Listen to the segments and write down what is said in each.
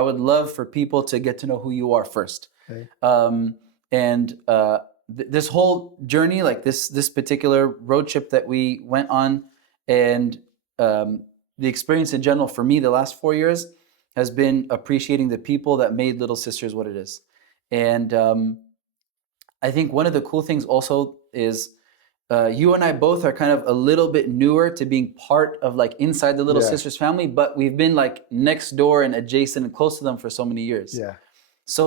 I would love for people to get to know who you are first. Okay. And this whole journey, like this particular road trip that we went on, and the experience in general for me the last 4 years has been appreciating the people that made Little Sisters what it is. And I think one of the cool things also is you and I both are kind of a little bit newer to being part of like inside the Little Sisters family, but we've been like next door and adjacent and close to them for so many years. Yeah. So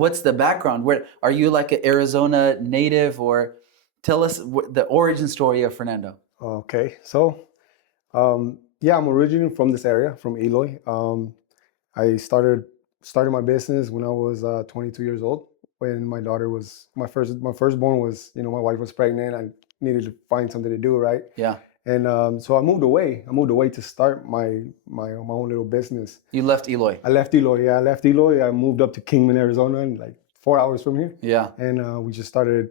what's the background? Where are you, like an Arizona native, or tell us the origin story of Fernando? Okay. So, yeah, I'm originally from this area, from Eloy. I started my business when I was 22 years old. When my daughter was my firstborn was, my wife was pregnant. I needed to find something to do, right? Yeah. And so I moved away. to start my own little business. You left Eloy. I left Eloy. Yeah, I left Eloy. I moved up to Kingman, Arizona, and like 4 hours from here. Yeah. And we just started.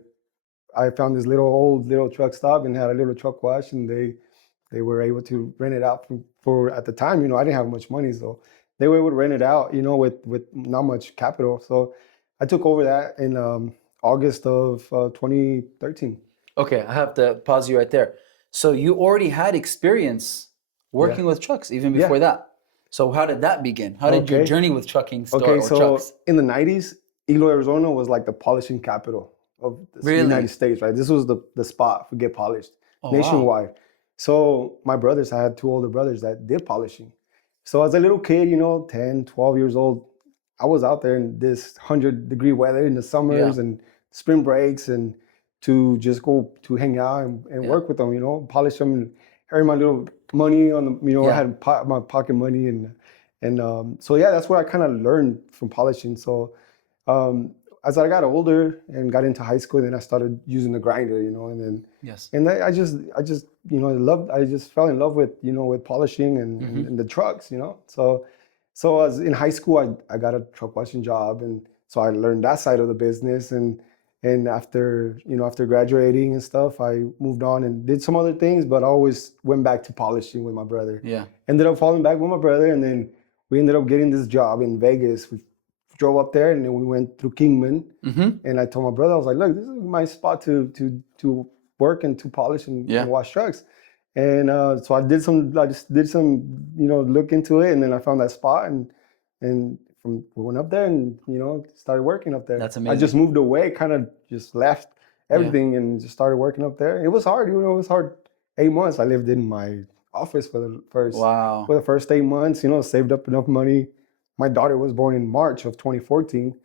I found this little truck stop and had a little truck wash, and they were able to rent it out for at the time. I didn't have much money, so they were able to rent it out. With not much capital. So I took over that in August of 2013. Okay, I have to pause you right there. So you already had experience working with trucks even before that. So how did that begin? How did your journey with trucking start? Okay, or so trucks? in the 90s, Eloy, Arizona was like the polishing capital of the United States, right? This was the spot for get polished nationwide. Wow. So my brothers, I had two older brothers that did polishing. So as a little kid, 10, 12 years old, I was out there in this 100-degree weather in the summers and spring breaks, and to just go to hang out and work with them, polish them and earn my little money on the, I had my pocket money, and so yeah, that's what I kind of learned from polishing. So as I got older and got into high school, then I started using the grinder, and then and I just I just fell in love with with polishing and the trucks, So as in high school, I got a truck washing job, and so I learned that side of the business. And after after graduating and stuff, I moved on and did some other things, but I always went back to polishing with my brother. Yeah. Ended up falling back with my brother, and then we ended up getting this job in Vegas. We drove up there, and then we went through Kingman. And I told my brother, I was like, "Look, this is my spot to work and to polish and wash trucks." And so I just did some, look into it, and then I found that spot, and we went up there and, started working up there. That's amazing. I just moved away, kind of just left everything and just started working up there. It was hard, it was hard. 8 months I lived in my office for the first 8 months, saved up enough money. My daughter was born in March of 2014.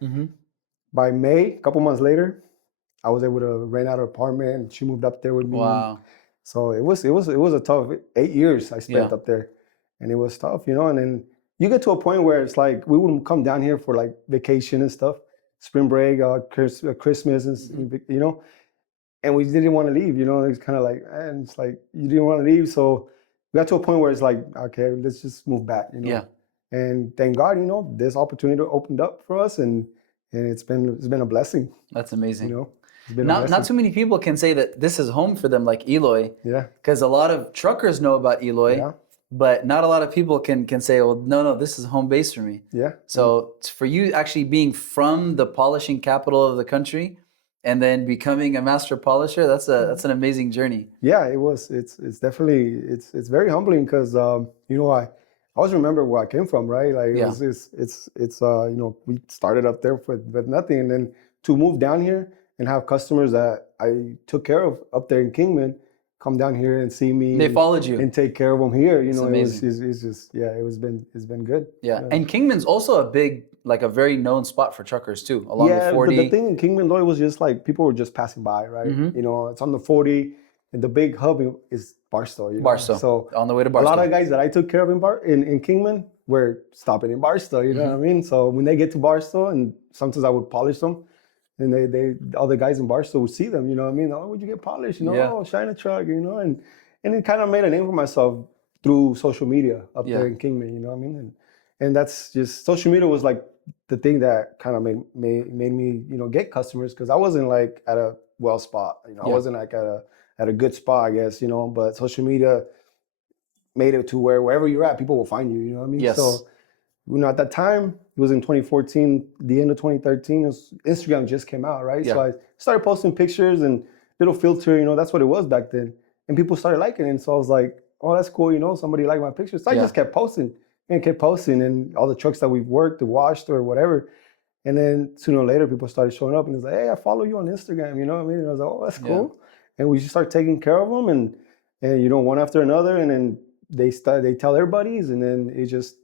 By May, a couple months later, I was able to rent out an apartment, and she moved up there with me. Wow. So it was a tough 8 years I spent up there, and it was tough, and then you get to a point where it's like we wouldn't come down here for like vacation and stuff, spring break, Christmas, and and we didn't want to leave. It's kind of like, and it's like you didn't want to leave, so we got to a point where it's like, okay, let's just move back. Yeah. And thank God, this opportunity opened up for us, and it's been a blessing. That's amazing. It's been a blessing. Not too many people can say that this is home for them, like Eloy. Yeah. Because a lot of truckers know about Eloy. Yeah. But not a lot of people can say, well, no, this is home base for me. Yeah. So for you actually being from the polishing capital of the country and then becoming a master polisher, that's an amazing journey. Yeah, it was. It's definitely it's very humbling because I always remember where I came from, right? Like we started up there with nothing, and then to move down here and have customers that I took care of up there in Kingman come down here and see me. They followed you and take care of them here. It's amazing. It's just it's been good. Yeah, and Kingman's also a very known spot for truckers too, along the 40. The thing in Kingman, Lloyd, was just like people were just passing by, right? It's on the 40, and the big hub is Barstow. Barstow. So on the way to Barstow, a lot of guys that I took care of in Kingman were stopping in Barstow. You know what I mean? So when they get to Barstow, and sometimes I would polish them. And they all the guys in Barstow would see them, Oh, would you get polished? Oh, shine a truck, and it kind of made a name for myself through social media up there in Kingman, you know what I mean? And that's just, social media was like the thing that kind of made me, get customers, because I wasn't like at a well spot, I wasn't like at a good spot, I guess, but social media made it to where wherever you're at, people will find you, you know what I mean? Yes. at that time, it was in 2014, the end of 2013, Instagram just came out, right? Yeah. So I started posting pictures and little filter, that's what it was back then. And people started liking it. And so I was like, oh, that's cool, somebody liked my pictures. So I just kept posting and all the trucks that we've worked, washed or whatever. And then sooner or later, people started showing up and it's like, hey, I follow you on Instagram, you know what I mean? And I was like, oh, that's cool. And we just start taking care of them and one after another. And then they tell their buddies and then it just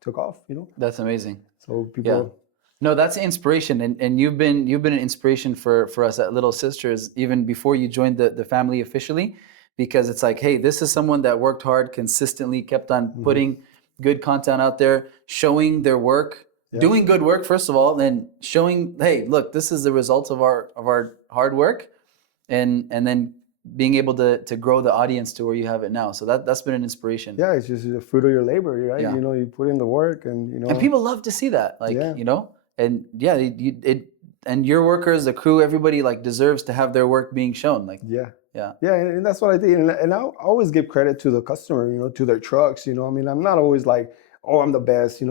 took off, That's amazing. So people. No, that's inspiration, and you've been an inspiration for us at Little Sisters even before you joined the family officially, because it's like, hey, this is someone that worked hard, consistently kept on putting good content out there, showing their work, doing good work first of all, then showing, hey, look, this is the result of our hard work, and then being able to grow the audience to where you have it now. So that's been an inspiration. Yeah, it's just the fruit of your labor, right? Yeah. You put in the work and And people love to see that, like, and and your workers, the crew, everybody like deserves to have their work being shown. Like, and that's what I did. And I always give credit to the customer, to their trucks. I mean, I'm not always like, oh, I'm the best.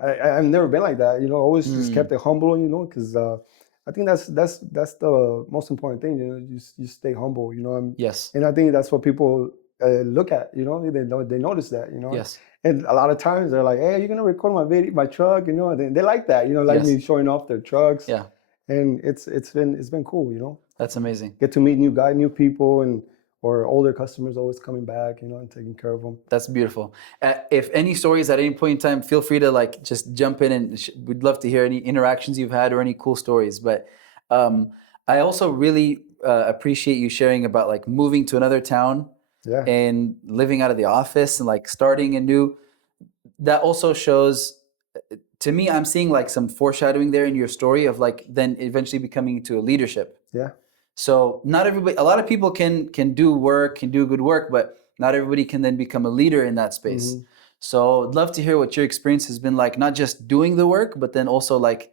I've never been like that. Always just kept it humble. Because I think that's the most important thing. You stay humble. Yes. And I think that's what people look at. They notice that. Yes. And a lot of times they're like, hey, you're gonna record my truck. And they like that. Like me showing off their trucks. Yeah. And it's been cool. That's amazing. Get to meet new people or older customers always coming back, and taking care of them. That's beautiful. If any stories at any point in time, feel free to like just jump in, and we'd love to hear any interactions you've had or any cool stories. But I also really appreciate you sharing about like moving to another town and living out of the office and like starting anew. That also shows, to me, I'm seeing like some foreshadowing there in your story of like then eventually becoming into a leadership. Yeah. So not everybody, a lot of people can do good work, but not everybody can then become a leader in that space. So I'd love to hear what your experience has been like, not just doing the work, but then also like,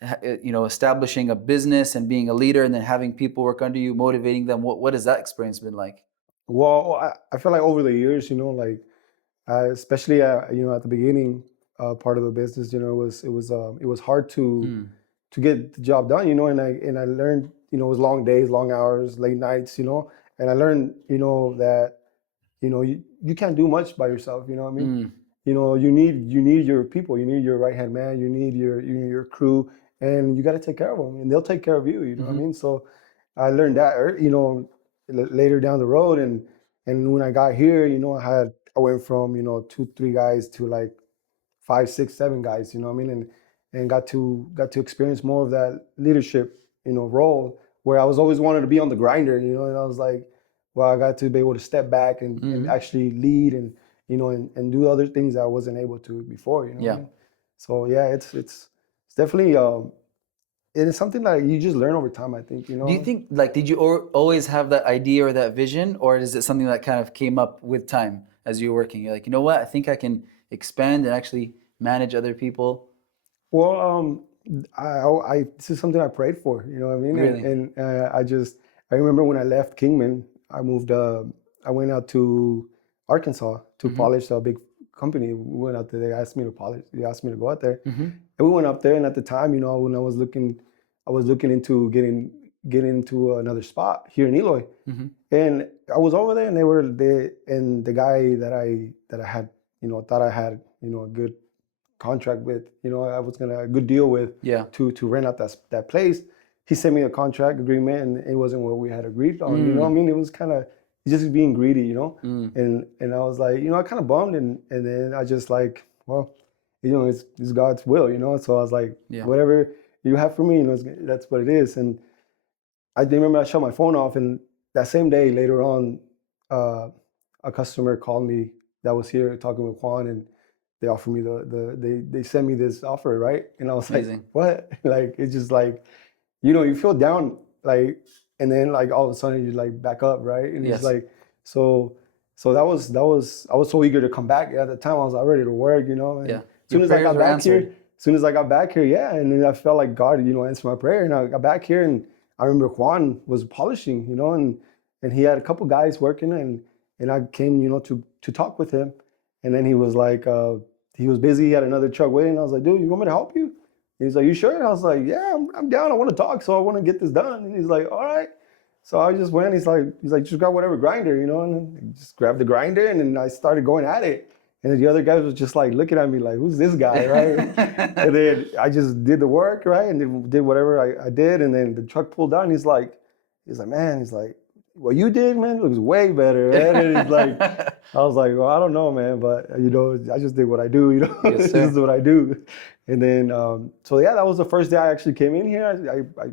establishing a business and being a leader and then having people work under you, motivating them. What has that experience been like? Well, I feel like over the years, like especially at the beginning part of the business, it was hard to get the job done, and I learned, it was long days, long hours, late nights, and I learned, that, you can't do much by yourself, you know what I mean? You need your people, you need your right-hand man, you need your crew, and you got to take care of them, and they'll take care of you, you know what I mean? So I learned that, later down the road, and when I got here, I went from 2-3 guys to like 5, 6, 7 guys, you know what I mean, and got to experience more of that leadership, role where I was always wanted to be on the grinder, and I was like, well, I got to be able to step back and actually lead and and do other things that I wasn't able to before, what I mean? So yeah, it's definitely it is something that you just learn over time, I think, Do you think, like, did you always have that idea or that vision, or is it something that kind of came up with time as you were working? You're like, you know what, I think I can expand and actually manage other people? Well, I this is something I prayed for, you know what I mean? Really? And I remember when I left Kingman, I moved, I went out to Arkansas to polish a big company. We went out there, they asked me to polish, they asked me to go out there. And we went up there, and at the time, when I was looking into getting into another spot here in Eloy. And I was over there, and and the guy that I had, thought I had, a good contract with, I was gonna a good deal with, to rent out that place. He sent me a contract agreement, and it wasn't what we had agreed on. You know what I mean? It was kind of just being greedy, and I was like, I kind of bummed, and then I just like, well, it's God's will, So I was like, whatever you have for me, that's what it is. And I remember I shut my phone off, and that same day later on, a customer called me that was here talking with Juan, and they offered me they sent me this offer, right? And I was like, what? Like, it's just like, you feel down, like, and then like all of a sudden you like back up, right? And it's like, so that was I was so eager to come back. At the time I was like ready to work, And as soon as I got back here, and then I felt like God, answered my prayer, and I got back here, and I remember Juan was polishing, and he had a couple guys working, and I came, to talk with him, and then he was like, he was busy. He had another truck waiting. I was like, dude, you want me to help you? He's like, you sure? I was like, yeah, I'm down. I want to talk, so I want to get this done. And he's like, all right. So I just went. He's like, just grab whatever grinder, you know, and then I just grabbed the grinder, and then I started going at it. And then the other guys was just like looking at me like, who's this guy, right? And then I just did the work, right, and then did whatever I did, and then the truck pulled down. He's like, man, he's like, what you did, man, looks way better, man. And he's like, I was like, well, I don't know, man, but you know, I just did what I do, you know. Yes, This is what I do. And then, so yeah, that was the first day I actually came in here. I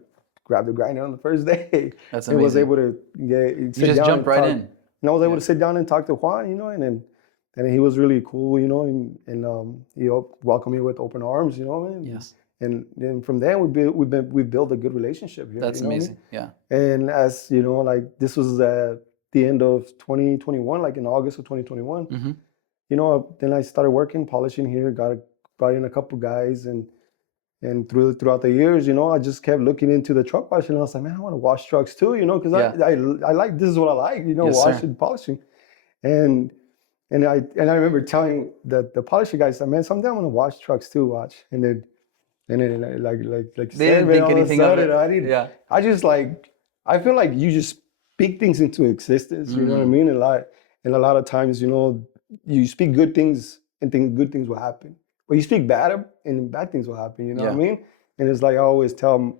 grabbed the grinder on the first day. That's amazing. And was able to you just jumped right in. And I was able to sit down and talk to Juan, you know, and he was really cool, you know, and he welcomed me with open arms, you know. And, yes. And then from there we've built a good relationship here. That's you know amazing. what I mean? Yeah. And as you know, like this was at the end of 2021, like in August of 2021. Mm-hmm. You know, then I started working, polishing here, brought in a couple guys, and throughout the years, you know, I just kept looking into the truck washing, and I was like, man, I want to wash trucks too, you know, because I like, this is what I like, you know, yes, washing, polishing. And I remember telling the polishing guys, man, someday I'm gonna wash trucks too, watch. And then like they didn't think anything of it. I just like, I feel like you just speak things into existence, you know what I mean? And a lot of times, you know, you speak good things and good things will happen. But you speak bad and bad things will happen, you know what I mean? And it's like I always tell,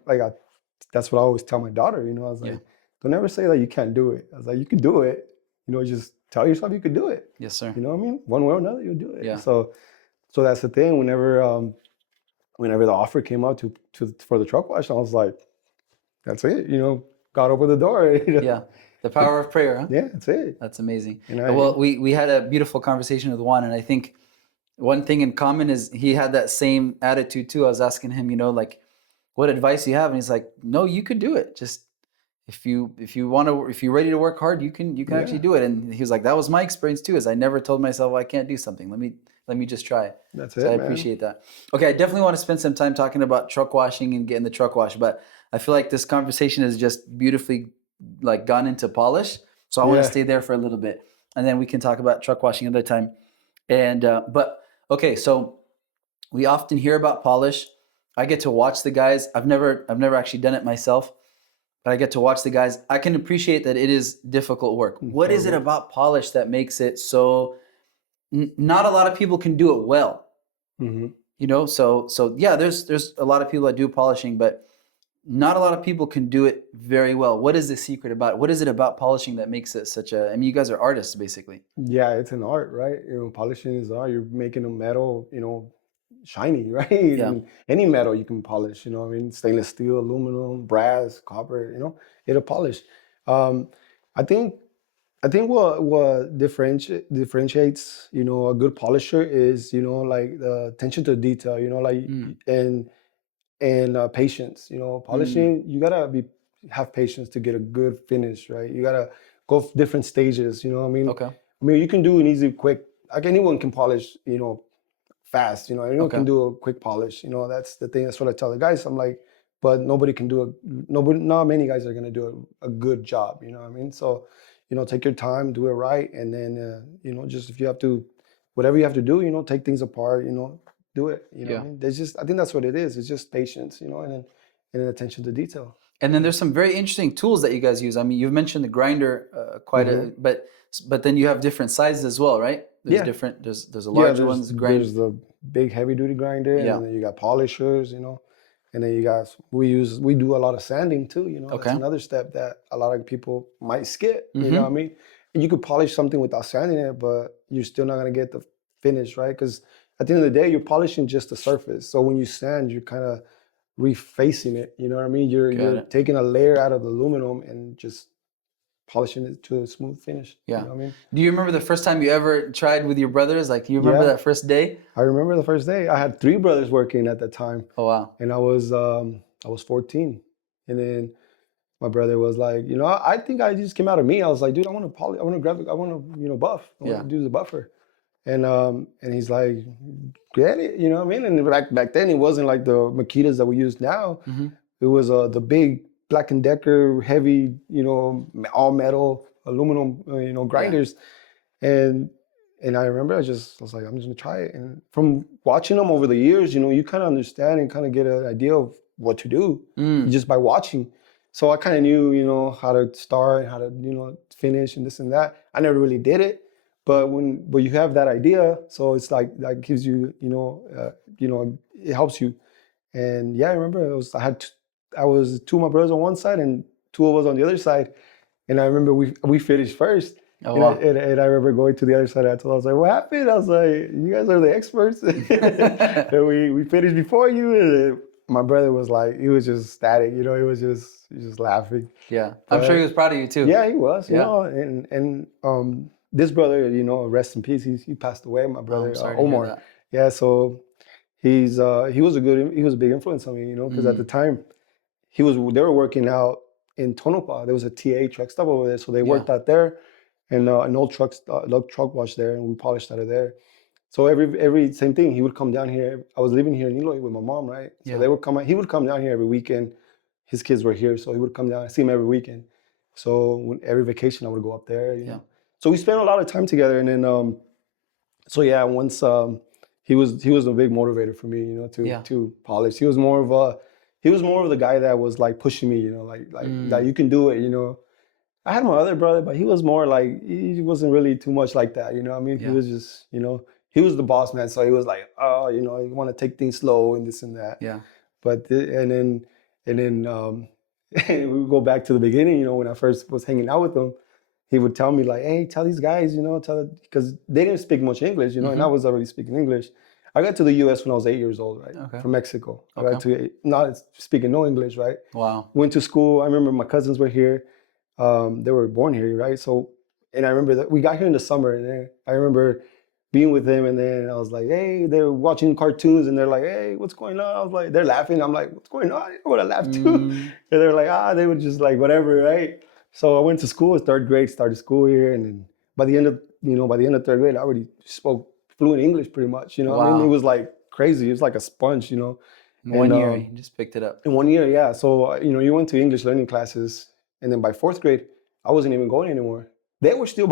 that's what I always tell my daughter, you know, I was like, don't ever say that you can't do it. I was like, you can do it. You know, just tell yourself you could do it. Yes, sir. You know what I mean? One way or another, you'll do it. Yeah. So that's the thing. Whenever the offer came out for the truck wash, I was like, that's it. You know, got over the door. You know? Yeah. The power of prayer, huh? Yeah, that's it. That's amazing. Well, we had a beautiful conversation with Juan, and I think one thing in common is he had that same attitude too. I was asking him, you know, like, what advice do you have? And he's like, no, you could do it. Just if you're ready to work hard, you can actually do it. And he was like, that was my experience too, is I never told myself, I can't do something. Let me just try it. That's it. So I appreciate that. Okay, I definitely want to spend some time talking about truck washing and getting the truck washed, but I feel like this conversation has just beautifully like gone into polish. So I want to stay there for a little bit, and then we can talk about truck washing another time. And but okay, so we often hear about polish. I get to watch the guys. I've never actually done it myself, but I get to watch the guys. I can appreciate that it is difficult work. What is it about polish that makes it so? Not a lot of people can do it well. Mm-hmm. You know, so yeah, there's a lot of people that do polishing, but not a lot of people can do it very well. What is the secret about it? What is it about polishing that makes it such a, I mean, you guys are artists basically. Yeah, it's an art, right? You know, polishing is art. You're making a metal, you know, shiny, right? Yeah. And any metal you can polish, you know what I mean? Stainless steel, aluminum, brass, copper, you know, it'll polish. I think what differentiates, you know, a good polisher is, you know, like the attention to detail, you know, like and patience. You know, polishing, you gotta have patience to get a good finish, right? You gotta go different stages. You know what I mean? Okay. I mean, you can do an easy, quick. Like anyone can polish, you know, fast. You know, anyone can do a quick polish. You know, that's the thing. That's what I tell the guys. I'm like, but nobody can do not many guys are gonna do a good job. You know what I mean? So, you know, take your time, do it right, and then you know, just if you have to, whatever you have to do, you know, take things apart. You know, do it. You know what I mean? There's just, I think that's what it is. It's just patience. You know, and then attention to detail. And then there's some very interesting tools that you guys use. I mean, you've mentioned the grinder but then you have different sizes as well, right? There's different. There's a larger ones. There's the big heavy duty grinder, and then you got polishers, you know, and then you guys we do a lot of sanding too. You know, that's another step that a lot of people might skip. You know what I mean? And you could polish something without sanding it, but you're still not gonna get the finish, right? Because at the end of the day, you're polishing just the surface. So when you sand, you're kind of refacing it. You know what I mean? You're taking a layer out of the aluminum and just polishing it to a smooth finish. Yeah. You know what I mean? Do you remember the first time you ever tried with your brothers? Like, do you remember that first day? I remember the first day. I had 3 brothers working at that time. Oh, wow. And I was 14. And then my brother was like, you know, I think I just came out of me. I was like, dude, I want to polish. I want to grab. I want to, you know, buff. I want to do the buffer. And he's like, get it, you know what I mean? And back then it wasn't like the Makitas that we use now. It was the big Black & Decker heavy, you know, all metal aluminum, you know, grinders. And And I remember I was like, I'm just gonna try it. And from watching them over the years, you kind of understand and kind of get an idea of what to do just by watching. So I kind of knew, how to start, how to, finish and this and that. I never really did it, but you have that idea, so it's like that gives you, it helps you. And yeah, I remember I was two of my brothers on one side and two of us on the other side. And I remember we finished first. Oh And I, wow. and I remember going to the other side. I was like, "What happened?" I was like, "You guys are the experts." And we finished before you. And my brother was like, he was just static. He was just laughing. Yeah, I'm sure he But was proud of you too. yeah, he was. Yeah. And this brother, rest in peace. He passed away. My Oh, I'm brother sorry to hear Omar. that. Yeah, so he was a big influence on me. Because at the time they were working out in Tonopah. There was a TA truck stop over there, so they Yeah. worked out there, and an old truck wash there, and we polished out of there. So every same thing, he would come down here. I was living here in Eloy with my mom, right? So Yeah. they would come. He would come down here every weekend. His kids were here, so he would come down. I see him every weekend. So every vacation, I would go up there. Yeah. So we spent a lot of time together, and then so yeah, once he was a big motivator for me, Yeah. to polish. He was more of the guy that was like pushing me, like that you can do it. I had my other brother, but he was more like he wasn't really too much like that. I mean, he Yeah. was just he was the boss man, so he was like, oh, you want to take things slow and this and that. Yeah. But and then we go back to the beginning. When I first was hanging out with him, he would tell me like, "Hey, tell these guys, because they didn't speak much English, and I was already speaking English. I got to the U.S. when I was 8 years old, right? Okay. From Mexico. I Okay. got to not speaking no English, right? Wow. Went to school. I remember my cousins were here. They were born here, right? So, and I remember that we got here in the summer, and then I remember being with them, and then I was like, "Hey," they're watching cartoons, and they're like, "Hey, what's going on?" I was like, they're laughing. I'm like, "What's going on?" I would have laughed too. And they're like, they were just like whatever, right? So I went to school, third grade, started school here, and then by the end of third grade, I already spoke fluent English pretty much. I mean, it Wow. was like crazy. It was like a sponge. In And 1 year, you just picked it up. in 1 year, yeah. So you went to English learning classes, and then by fourth grade, I wasn't even going anymore. They were still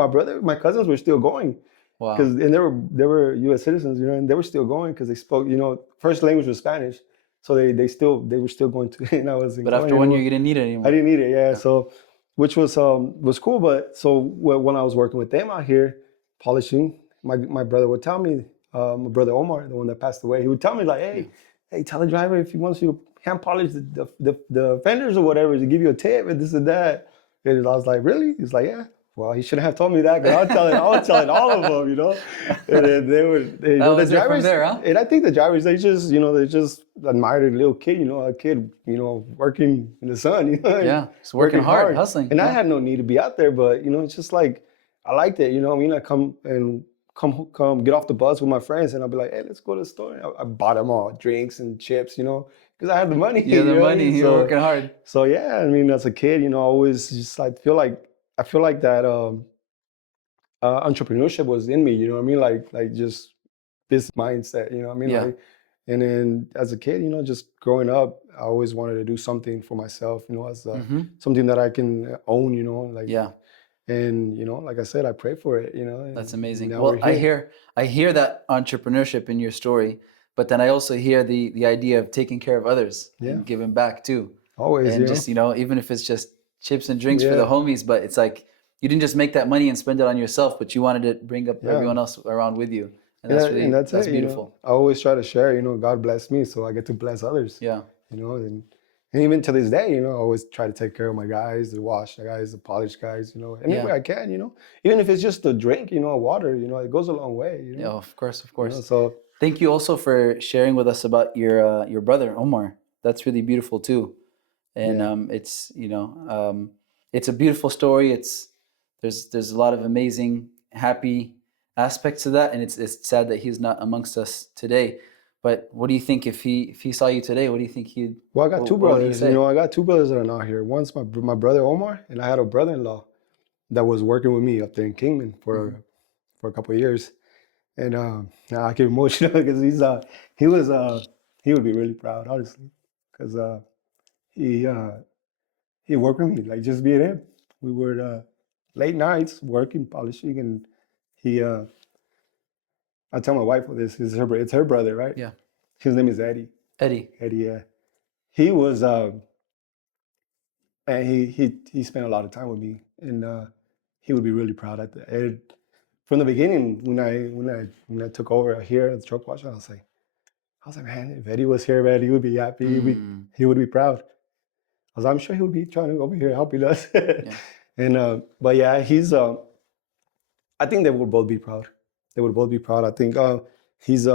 my cousins were still going, Wow. and they were U.S. citizens, and they were still going because they spoke. First language was Spanish, so they were still going to, and I wasn't But going after 1 year, anymore. you didn't need it anymore. I didn't need it, yeah. So, which was cool. But so when I was working with them out here polishing, my brother would tell me, my brother Omar, the one that passed away, he would tell me like, hey, tell the driver if he wants you to hand polish the fenders or whatever to give you a tip and this and that. And I was like, really? He's like, yeah. Well, he shouldn't have told me that because I was telling all of them. And then That was the it from drivers, there, huh? and I think the drivers, they just admired a little kid, a kid, working in the sun, Yeah, just working hard, hustling. And I Yeah. had no need to be out there, but it's just like I liked it. I mean, I come get off the bus with my friends, and I'll be like, hey, let's go to the store. I bought them all drinks and chips, because I had the money. You had the what I money, mean? you were working hard. So yeah, I mean, as a kid, I always just I feel like that entrepreneurship was in me. You know what I mean? Like just this mindset. You know what I mean? Yeah. Like, and then as a kid, just growing up, I always wanted to do something for myself. As something that I can own. Like Yeah. and like I said, I pray for it. That's And amazing. now Well, we're here. I hear that entrepreneurship in your story, but then I also hear the idea of taking care of others Yeah. and giving back too. Always, And just, even if it's just chips and drinks for the Yeah. homies, but it's like you didn't just make that money and spend it on yourself, but you wanted to bring up Yeah. everyone else around with you. And And, that's that- really and that's that's it. beautiful. I always try to share. God bless me, so I get to bless others. Yeah. And even to this day, I always try to take care of my guys, the wash guys, the polish guys, any Yeah. way I can, even if it's just a drink, water, it goes a long way, Yeah, of course, of course. So Thank you also for sharing with us about your brother Omar. That's really beautiful too, and Yeah. it's a beautiful story. There's a lot of amazing, happy aspects to that, and it's sad that he's not amongst us today. But what do you think if he saw you today? What do you think he'd? Well, I got two What would he brothers. say? I got two brothers that are not here. One's my brother Omar, and I had a brother-in-law that was working with me up there in Kingman for a couple of years. And now I get emotional because he would be really proud, honestly, because he he worked with me like just being him. We were late nights working, polishing, and he I tell my wife this. It's her brother, right? Yeah. His name is Eddie. Eddie. Eddie, yeah. He was, and he spent a lot of time with me, and he would be really proud at the end. From the beginning, when I took over here at the truck wash, I was like, man, if Eddie was here, man, he would be happy. He would be proud. I was like, I'm sure he would be trying to go over here helping us. Yeah. And but yeah, I think they would both be proud. They would both be proud. I think he's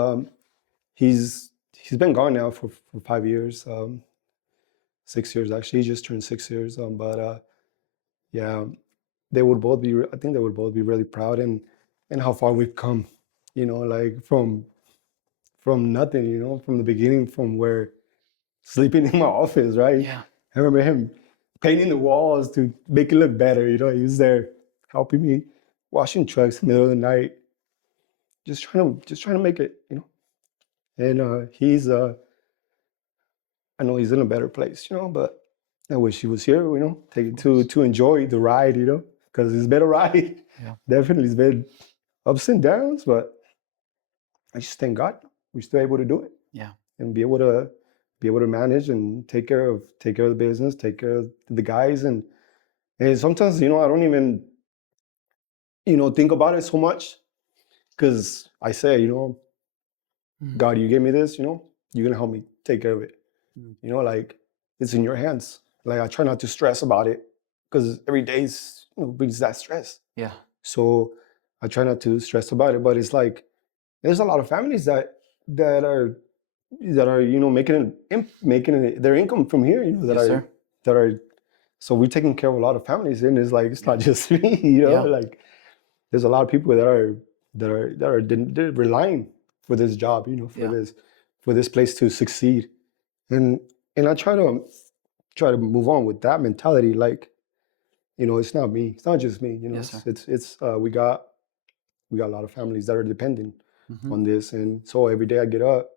he's he's been gone now for 5 years, 6 years actually. He just turned 6 years. But yeah, they would both be. I think they would both be really proud and how far we've come. You know, like from nothing. You know, from the beginning, from where sleeping in my office, right? Yeah. I remember him painting the walls to make it look better. You know, he was there helping me, washing trucks in the middle of the night, just trying to make it. You know, and he's I know he's in a better place. You know, but I wish he was here. You know, to enjoy the ride. You know, because it's been a ride. Yeah. Definitely, it's been ups and downs, but I just thank God we're still able to do it. Yeah. And be able to manage and take care of the business, take care of the guys, and sometimes I don't even think about it so much because I say God, you gave me this, you're gonna help me take care of it. Like it's in your hands. Like I try not to stress about it because every day brings that stress. Yeah. So I try not to stress about it, but it's like there's a lot of families that are making their income from here. That are so we're taking care of a lot of families, and it's like it's not just me. Like there's a lot of people that are they're relying for this job. For this place to succeed, and I try to move on with that mentality. Like it's not me. It's not just me. It's we got a lot of families that are dependent on this, and so every day I get up,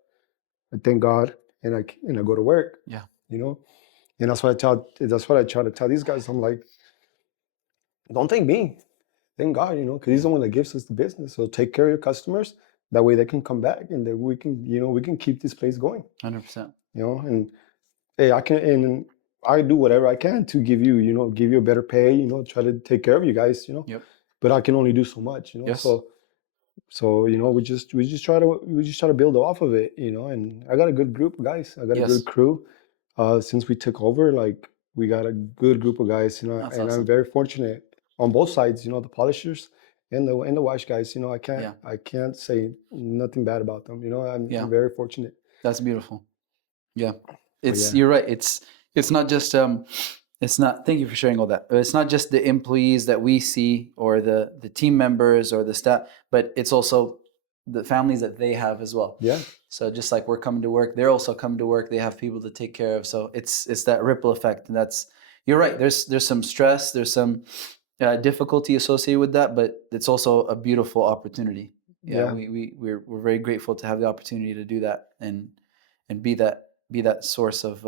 I thank God, and I go to work. Yeah. And that's what I try to tell these guys. I'm like, don't thank me, thank God, because He's the one that gives us the business. So take care of your customers. That way they can come back, and then we can keep this place going. 100%. And hey, I do whatever I can to give you a better pay. Try to take care of you guys. Yep. But I can only do so much. Yes. So we just try to build off of it. And I got a good group of guys. I got a good crew. Since we took over, like we got a good group of guys, and awesome. I'm very fortunate on both sides. The polishers and the wash guys. I can't say nothing bad about them. I'm very fortunate. That's beautiful. Yeah, you're right. It's not just it's not. Thank you for sharing all that. It's not just the employees that we see or the team members or the staff, but it's also the families that they have as well. Yeah. So just like we're coming to work, they're also coming to work. They have people to take care of. So it's that ripple effect, and you're right. There's some stress. There's some difficulty associated with that, but it's also a beautiful opportunity. Yeah. We're very grateful to have the opportunity to do that and be that source of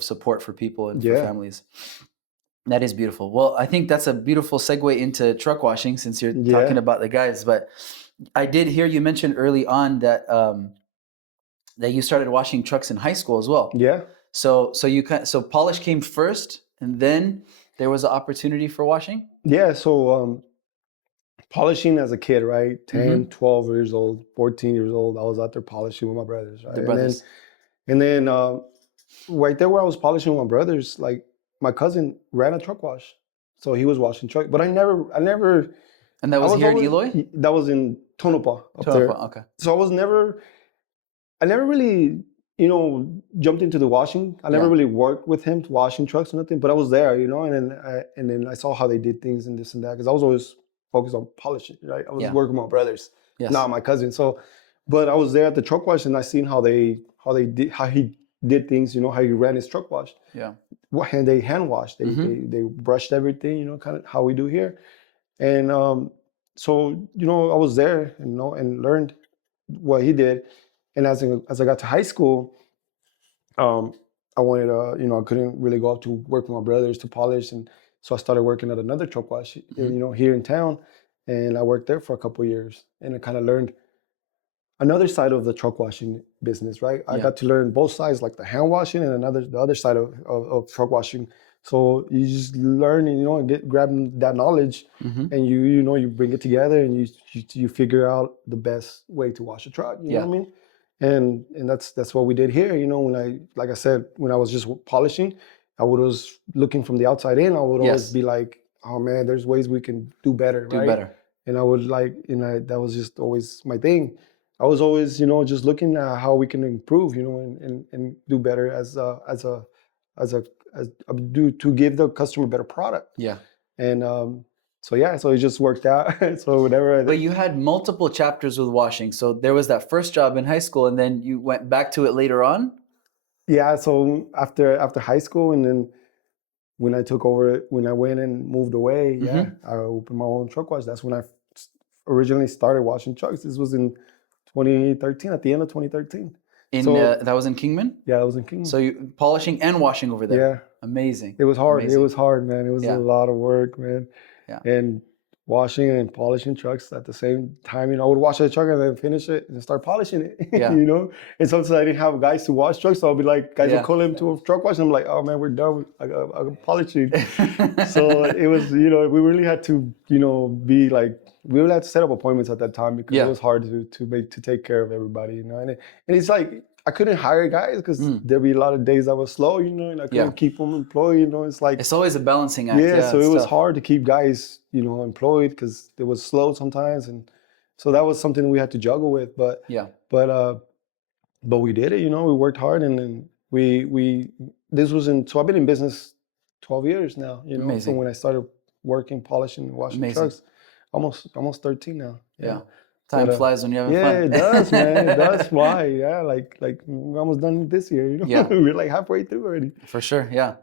support for people and for families. That is beautiful. Well, I think that's a beautiful segue into truck washing since you're talking about the guys. But I did hear you mention early on that that you started washing trucks in high school as well. Yeah. So polish came first, and then there was an opportunity for washing. Yeah. So polishing as a kid, right? 10, 12 years old, 14 years old. I was out there polishing with my brothers, right? The brothers. And then right there where I was polishing with my brothers, like my cousin ran a truck wash. So he was washing truck, but I never. And that was here in Eloy? That was in Tonopah up there. Okay. So I never really, jumped into the washing. I never really worked with him washing trucks or nothing, but I was there, and then I saw how they did things and this and that, because I was always focused on polishing, right? I was working with my brothers, not my cousin. So, but I was there at the truck wash, and I seen how he did things, how he ran his truck wash. Yeah. And they hand washed, they brushed everything, kind of how we do here. And so, I was there, and learned what he did. And as I got to high school, I wanted to, I couldn't really go up to work with my brothers to polish. And so I started working at another truck wash, here in town. And I worked there for a couple of years, and I kind of learned another side of the truck washing business, right? I Yeah. got to learn both sides, like the hand washing and the other side of truck washing. So you just learn and and grab that knowledge, and you bring it together and you figure out the best way to wash a truck. You know what I mean? And that's what we did here. When like I said, when I was just polishing, I was looking from the outside in. I would always be like, oh man, there's ways we can do better, Do right? better. And I would like, that was just always my thing. I was always, just looking at how we can improve, and do better as do to give the customer a better product. Yeah. And so it just worked out. So whatever. But you had multiple chapters with washing. So there was that first job in high school, and then you went back to it later on. Yeah. So after high school, and then when I took over, when I went and moved away, I opened my own truck wash. That's when I originally started washing trucks. This was in 2013, at the end of 2013. That was in Kingman? Yeah, that was in Kingman. So you polishing and washing over there. Yeah. Amazing. It was hard. Amazing. It was hard, man. It was a lot of work, man. Yeah. And washing and polishing trucks at the same time. I would wash the truck and then finish it and start polishing it. Yeah. And sometimes I didn't have guys to wash trucks, so I'll be like, guys will call him to a truck wash, and I'm like, oh man, we're done. I got polishing. So it was, we really had to, be like, we really had to set up appointments at that time, because it was hard to take care of everybody, and it's like, I couldn't hire guys because there'd be a lot of days I was slow, and I couldn't keep them employed. It's like, it's always a balancing act. Yeah, so it was hard to keep guys, employed, because it was slow sometimes, and so that was something we had to juggle with. But we did it. We worked hard, and then we this was so I've been in business 12 years now. Amazing. From when I started working, polishing, and washing trucks, almost 13 now. Yeah. Time flies when you're having fun. Yeah, it does, man. It does fly. Yeah, like we're almost done this year. Yeah. We're like halfway through already. For sure. Yeah.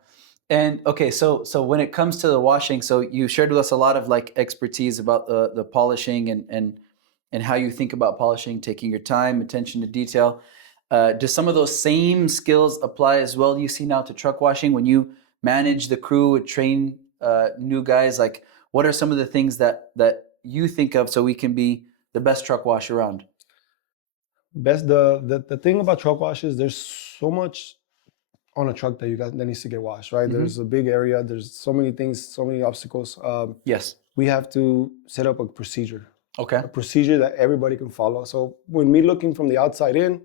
And okay, so when it comes to the washing, so you shared with us a lot of like expertise about the polishing and how you think about polishing, taking your time, attention to detail. Do some of those same skills apply as well, you see now, to truck washing when you manage the crew, train new guys? Like, what are some of the things that you think of so we can be the best truck wash around? The thing about truck washes, there's so much on a truck that needs to get washed, right? There's a big area. There's so many things, so many obstacles. Yes. We have to set up a procedure. Okay. A procedure that everybody can follow. So when me looking from the outside in,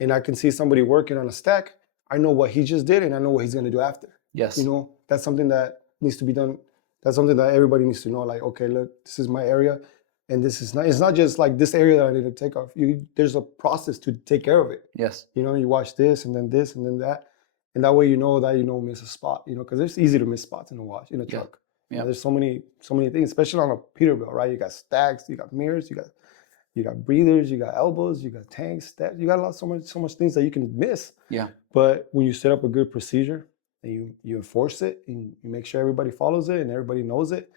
and I can see somebody working on a stack, I know what he just did, and I know what he's going to do after. Yes. That's something that needs to be done. That's something that everybody needs to know. Like, okay, look, this is my area. And it's not just like this area that I need to take off. There's a process to take care of it. Yes. You wash this and then that. And that way you know that you don't miss a spot, because it's easy to miss spots in a truck. Yeah. There's so many things, especially on a Peterbilt, right? You got stacks, you got mirrors, you got breathers, you got elbows, you got tanks, stacks, you got so much things that you can miss. Yeah. But when you set up a good procedure and you enforce it and you make sure everybody follows it and everybody knows it,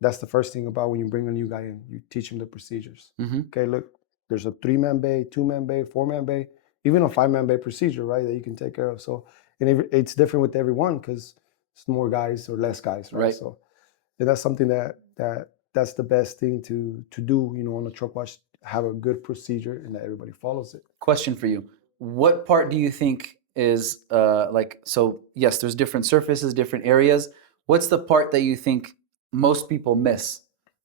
that's the first thing about when you bring a new guy in. You teach him the procedures. Okay, look, there's a 3-man bay, 2-man bay, 4-man bay, even a 5-man bay procedure, right, that you can take care of. So, and it's different with everyone because it's more guys or less guys, right? So, and that's something that's the best thing to do, on a truck wash, have a good procedure and that everybody follows it. Question for you. What part do you think is so yes, there's different surfaces, different areas. What's the part that you think most people miss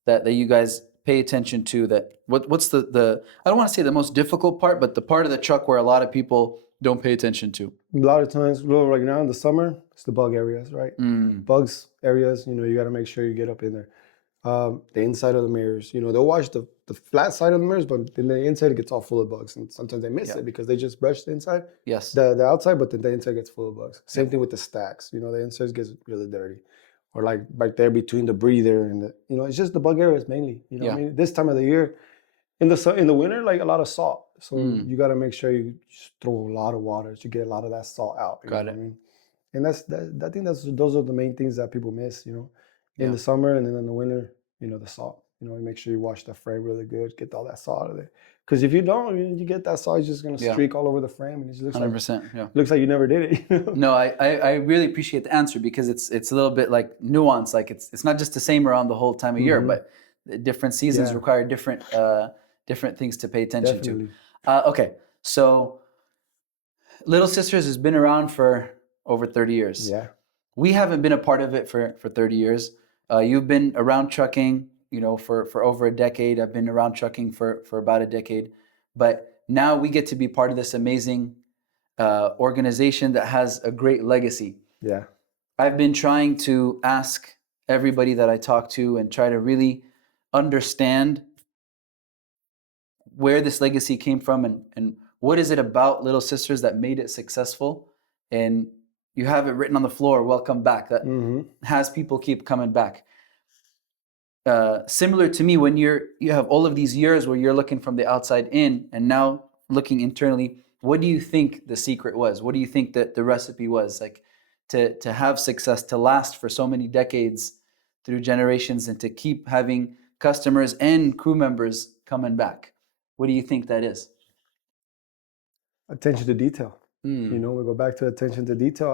that you guys pay attention to? What's the I don't want to say the most difficult part, but the part of the truck where a lot of people don't pay attention to? A lot of times, right now in the summer, it's the bug areas, right? Bugs areas, you got to make sure you get up in there. The inside of the mirrors, they'll wash the flat side of the mirrors, but then the inside it gets all full of bugs, and sometimes they miss it because they just brush the inside, the outside, but then the inside gets full of bugs. Same thing with the stacks, the inside gets really dirty, or like right there between the breather and it's just the bug areas mainly. I mean, this time of the year, in the winter, like a lot of salt, so you got to make sure you just throw a lot of water to get a lot of that salt out. Got it. I mean, and I think those are the main things that people miss. In the summer, and then in the winter, the salt. Make sure you wash the frame really good, get all that salt out of there. Because if you don't, you get that salt, it's just gonna streak all over the frame, and it just looks 100%. Looks like you never did it. No, I really appreciate the answer because it's a little bit like nuance. Like it's not just the same around the whole time of year, but different seasons require different things to pay attention to. Okay, so Little Sisters has been around for over 30 years. Yeah. We haven't been a part of it for 30 years. You've been around trucking, for over a decade. I've been around trucking for about a decade. But now we get to be part of this amazing organization that has a great legacy. Yeah. I've been trying to ask everybody that I talk to and try to really understand where this legacy came from and what is it about Little Sisters that made it successful. And you have it written on the floor, welcome back, that has people keep coming back. Similar to me, when you have all of these years where you're looking from the outside in and now looking internally, what do you think the secret was? What do you think that the recipe was, like to have success, to last for so many decades through generations, and to keep having customers and crew members coming back? What do you think that is? Attention to detail. We go back to attention to detail.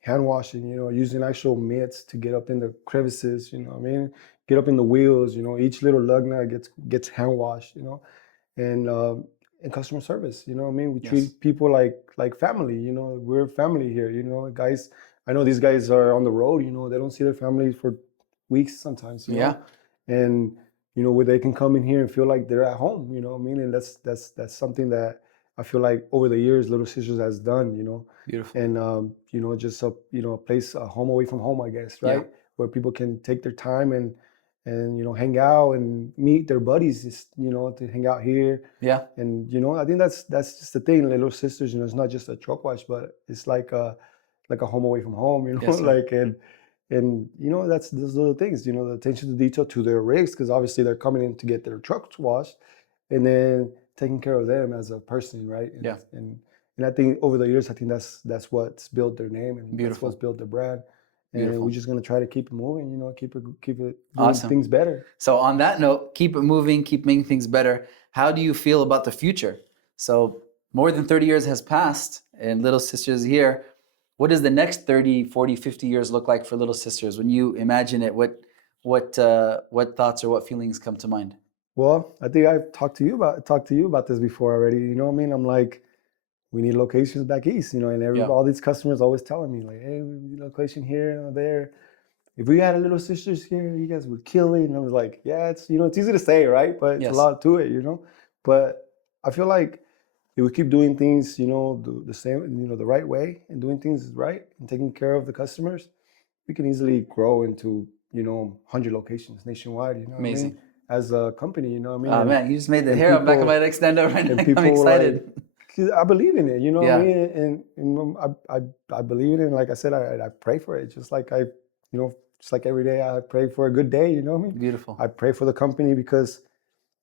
Hand washing, using actual mitts to get up in the crevices, get up in the wheels, each little lug nut gets hand washed, and customer service, we treat people like family, we're family here, guys. I know these guys are on the road, they don't see their families for weeks sometimes, and where they can come in here and feel like they're at home, and that's something that I feel like over the years Little Sisters has done, Beautiful. And just a place, a home away from home, I guess, right? Where people can take their time and hang out and meet their buddies, just to hang out here. And I think that's just the thing. Little Sisters, it's not just a truck wash, but it's like a home away from home, Yes, like and that's those little things, the attention to detail to their rigs, because obviously they're coming in to get their trucks washed, and then taking care of them as a person, right? And I think over the years, I think that's what's built their name, and that's what's built their brand. And we're just gonna try to keep it moving, keep it doing things better. So on that note, keep it moving, keep making things better. How do you feel about the future? So more than 30 years has passed and Little Sisters here. What does the next 30, 40, 50 years look like for Little Sisters? When you imagine it, what thoughts or what feelings come to mind? Well, I think I've talked to you about this before already. You know what I mean? I'm like, we need locations back east, and all these customers always telling me like, hey, we need a location here and there. If we had a Little Sisters here, you guys would kill it. And I was like, yeah, it's it's easy to say, right? But it's a lot to it, But I feel like if we keep doing things, the same, the right way, and doing things right and taking care of the customers, we can easily grow into 100 locations nationwide. Amazing. What I mean? As a company, Oh man, you just made the hair on back of my neck stand up right now. I'm excited. I believe in it, what I mean? And I believe in it. And like I said, I pray for it. Just like just like every day I pray for a good day, what I mean? Beautiful. I pray for the company because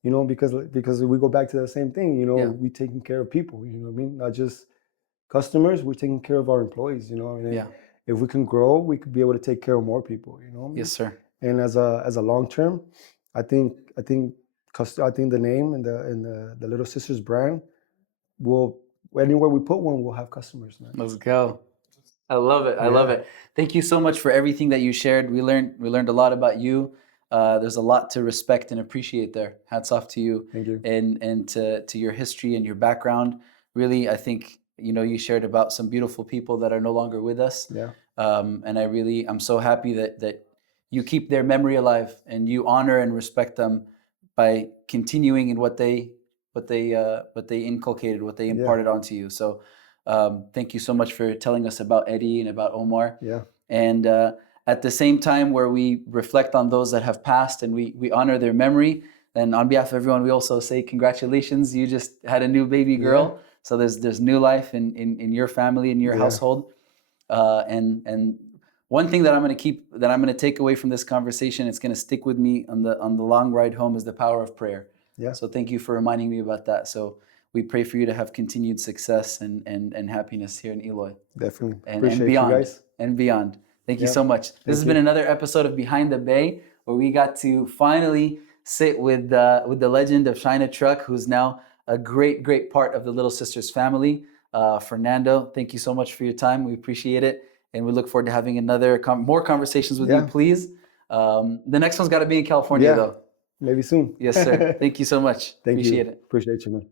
we go back to the same thing, we taking care of people, what I mean? Not just customers, we're taking care of our employees, what I mean? If we can grow, we could be able to take care of more people, what I mean? Yes, sir. And as a long term, I think the name and the Little Sisters brand will, anywhere we put one, we'll have customers, man. Let's go. I love it. I love it. Thank you so much for everything that you shared. We learned a lot about you. There's a lot to respect and appreciate there. Hats off to you. Thank you. And to your history and your background. Really, I think you shared about some beautiful people that are no longer with us. And I'm so happy that you keep their memory alive and you honor and respect them by continuing in what they inculcated, what they imparted onto you. So thank you so much for telling us about Eddie and about Omar. And at the same time, where we reflect on those that have passed and we honor their memory, and on behalf of everyone, we also say congratulations. You just had a new baby girl. So there's new life in your family, in your household. And one thing that I'm going to take away from this conversation, it's going to stick with me on the long ride home, is the power of prayer. So thank you for reminding me about that. So we pray for you to have continued success and happiness here in Eloy. Definitely. And beyond. You guys. And beyond. Thank you so much. This has been another episode of Behind the Bay, where we got to finally sit with the legend of China Truck, who's now a great part of the Little Sisters family. Fernando, thank you so much for your time. We appreciate it. And we look forward to having more conversations with you, please. The next one's got to be in California, though. Maybe soon. Yes, sir. Thank you so much. Appreciate it. Appreciate you, man.